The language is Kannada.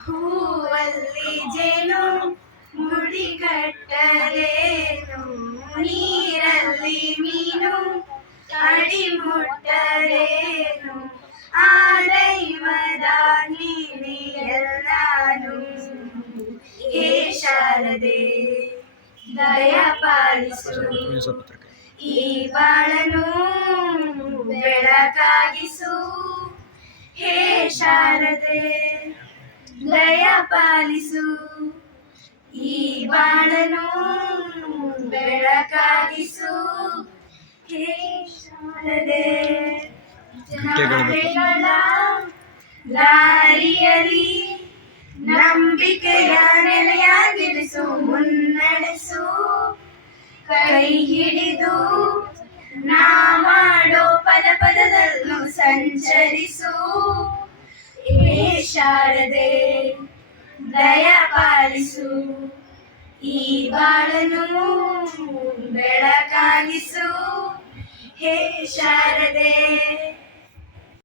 ಹೂವಲ್ಲಿ ಜೇನು ಮುಡಿ ಕಟ್ಟಲೇನು ನೀರಲ್ಲಿ ಮೀನು ಅಡಿ ಮುಟ್ಟಲೇನು ಆ ದೈವದ ಎಲ್ಲಾನು. ಹೇ ಶಾರದೆ ದಯಪಾಲಿಸು ಈ ಬಾಳನು ಬೆಳಕಾಗಿಸು ಹೇ ಶಾರದೆ. ದಯ ಪಾಲಿಸು ಈ ಬಾಳನು ಬೆಳಕಾಗಿಸು. ದಾರಿಯಲ್ಲಿ ನಂಬಿಕೆಯ ನೆಲೆಯಾಗಿರಿಸು ಮುನ್ನಡೆಸು. ಕೈ ಹಿಡಿದು ನಾ ಮಾಡೋ ಪದ ಪದದಲ್ಲೂ ಸಂಚರಿಸು. ಶಾರದೆ ದಯಪಾಲಿಸು. ಈ ಬಾಳನು ಬೆಳಕಾಗಿಸು. ಹೇ ಶಾರದೆ